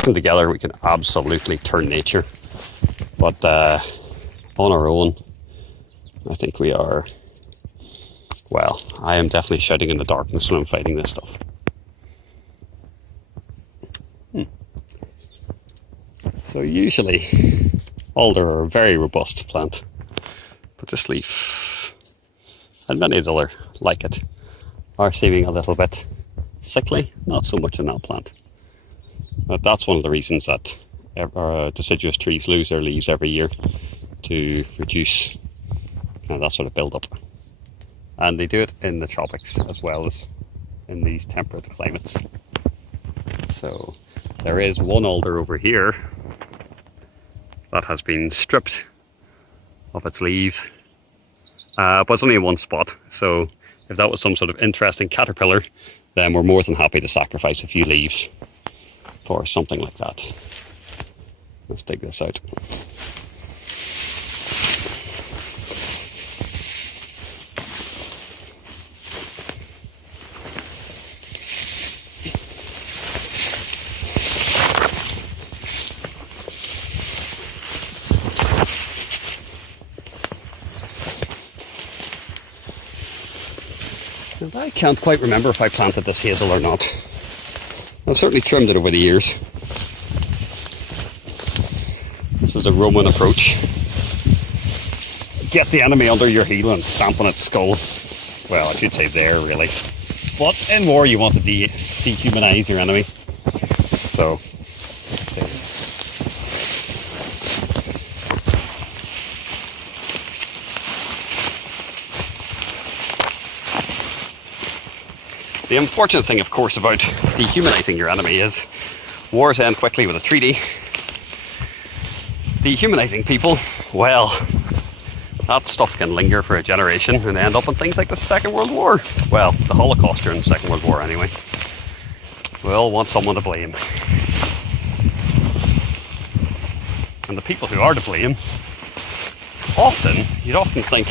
working together, we can absolutely turn nature. But on our own, I think we are, well, I am definitely shouting in the darkness when I'm fighting this stuff. So usually, alder are a very robust plant, but this leaf, and many other like it, are seeming a little bit sickly, not so much in that plant. But that's one of the reasons that deciduous trees lose their leaves every year, to reduce that sort of build-up. And they do it in the tropics as well as in these temperate climates. So there is one alder over here that has been stripped of its leaves, but it's only in one spot. So if that was some sort of interesting caterpillar, then we're more than happy to sacrifice a few leaves for something like that. Let's dig this out. And I can't quite remember if I planted this hazel or not. I've certainly trimmed it over the years. This is a Roman approach. Get the enemy under your heel and stamp on its skull. Well, I should say there, really. But in war, you want to dehumanize your enemy. So, let's see. The unfortunate thing, of course, about dehumanizing your enemy is wars end quickly with a treaty. Dehumanizing people, well, that stuff can linger for a generation and end up in things like the Second World War. Well, the Holocaust during the Second World War anyway. We'll want someone to blame. And the people who are to blame, you'd often think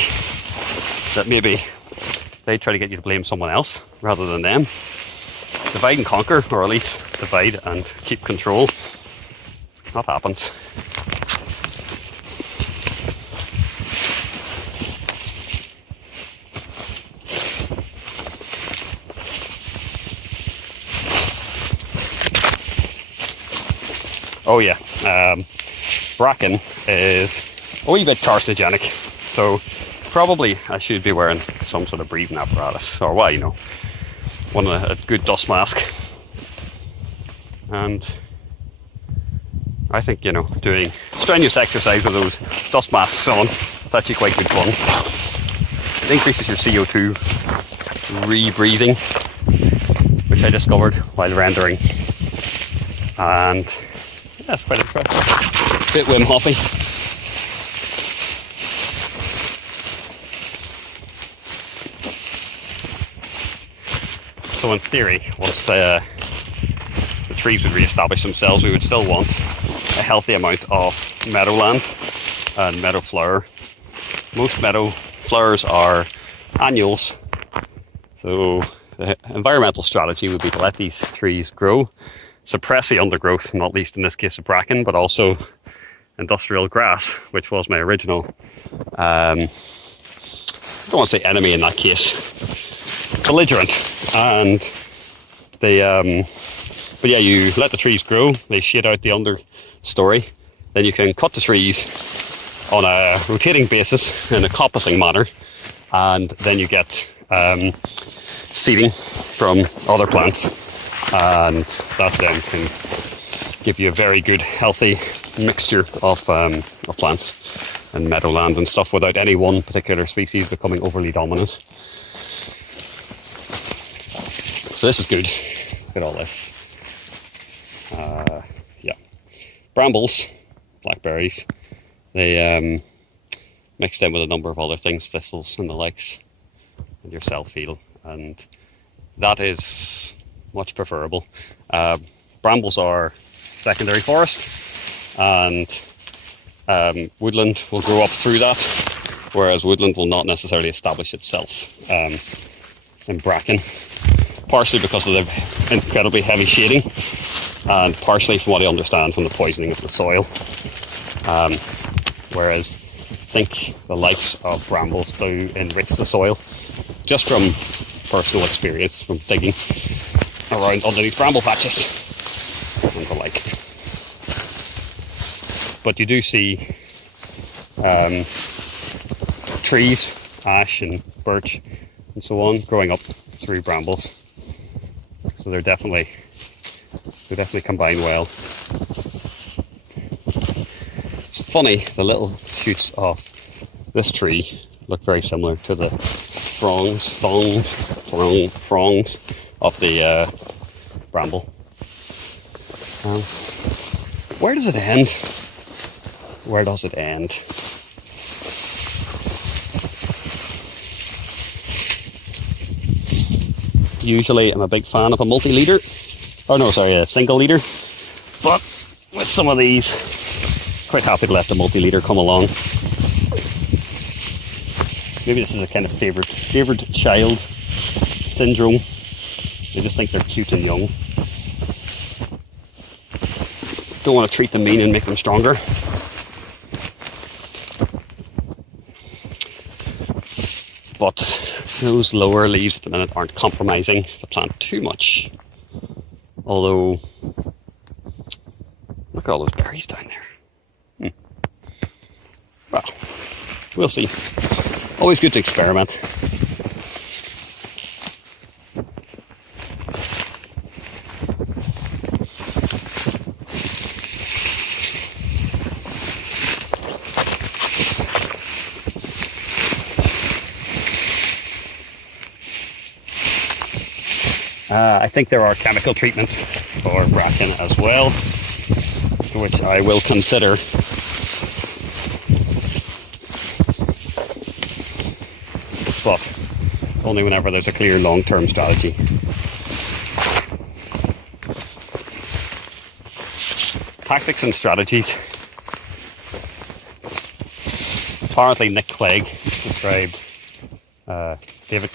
that maybe they try to get you to blame someone else rather than them. Divide and conquer, or at least divide and keep control. That happens. Oh yeah, Bracken is a wee bit carcinogenic, so probably I should be wearing some sort of breathing apparatus, or well, a good dust mask. And I think, doing strenuous exercise with those dust masks on, it's actually quite good fun. It increases your CO2 rebreathing, which I discovered while rendering. And yeah, it's quite interesting. A bit Wim Hofy. So in theory, once the trees would re-establish themselves, we would still want a healthy amount of meadowland and meadow flower. Most meadow flowers are annuals, so the environmental strategy would be to let these trees grow, suppress the undergrowth, not least in this case of bracken, but also industrial grass, which was my original, I don't want to say enemy in that case, belligerent. And they, but yeah, you let the trees grow, they shade out the understory, then you can cut the trees on a rotating basis in a coppicing manner, and then you get seeding from other plants, and that then can give you a very good healthy mixture of plants and meadowland and stuff without any one particular species becoming overly dominant. So this is good. Look at all this. Yeah, brambles, blackberries. They mixed in with a number of other things, thistles and the likes, and your self-heal, and that is much preferable. Brambles are secondary forest, and woodland will grow up through that, whereas woodland will not necessarily establish itself in bracken, partially because of the incredibly heavy shading, and partially from what I understand from the poisoning of the soil. Whereas I think the likes of brambles do enrich the soil, just from personal experience from digging around underneath bramble patches and the like. But you do see trees, ash and birch and so on, growing up through brambles. So they definitely combine well. It's funny, the little shoots of this tree look very similar to the fronds of the bramble. Where does it end? Where does it end? Usually I'm a big fan of a multi-leader. Oh no, sorry, a single leader. But with some of these, quite happy to let the multi-leader come along. Maybe this is a kind of favoured child syndrome. They just think they're cute and young. Don't want to treat them mean and make them stronger. But those lower leaves at the minute aren't compromising the plant too much. Although, look at all those berries down there. Well, we'll see. Always good to experiment. I think there are chemical treatments for bracken as well, which I will consider. But only whenever there's a clear long-term strategy. Tactics and strategies. Apparently Nick Clegg described David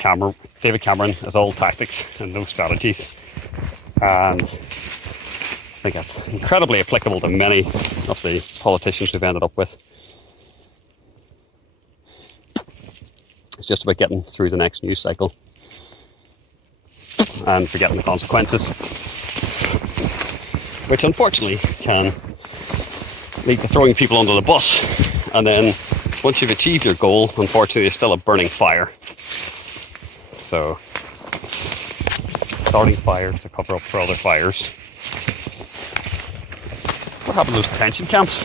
Cameron as all tactics and no strategies, and I think that's incredibly applicable to many of the politicians we've ended up with. It's just about getting through the next news cycle and forgetting the consequences, which unfortunately can lead to throwing people under the bus, and then once you've achieved your goal, unfortunately there's still a burning fire. So, starting fires to cover up for other fires. What happened to those detention camps?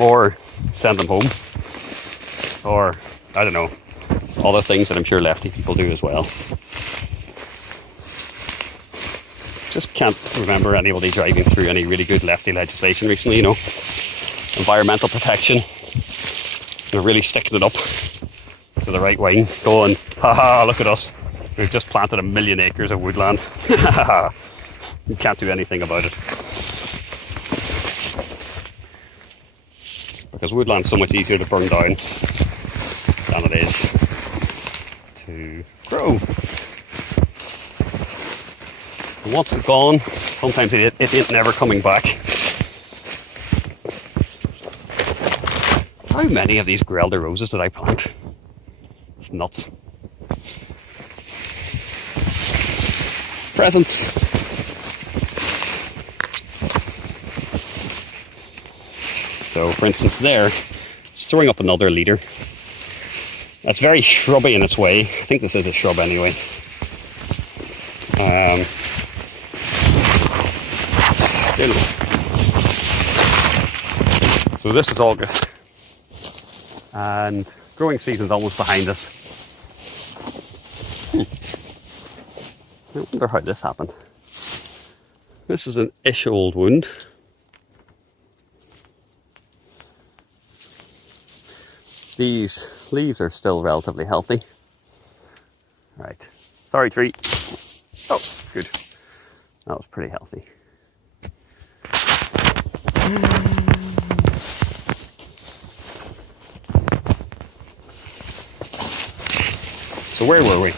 Or send them home? Or, I don't know, other things that I'm sure lefty people do as well. Just can't remember anybody driving through any really good lefty legislation recently, you know. Environmental protection. They're really sticking it up to the right wing, going, haha, look at us. We've just planted 1 million acres of woodland. You can't do anything about it. Because woodland's so much easier to burn down than it is to grow. And once it's gone, sometimes it ain't never coming back. How many of these Grelder roses did I plant? It's nuts. Presents. So, for instance, there, it's throwing up another leader. That's very shrubby in its way. I think this is a shrub anyway. So this is August, and growing season's almost behind us. I wonder how this happened. This is an ish old wound. These leaves are still relatively healthy. Right. Sorry, tree. Oh, good. That was pretty healthy. So where were we?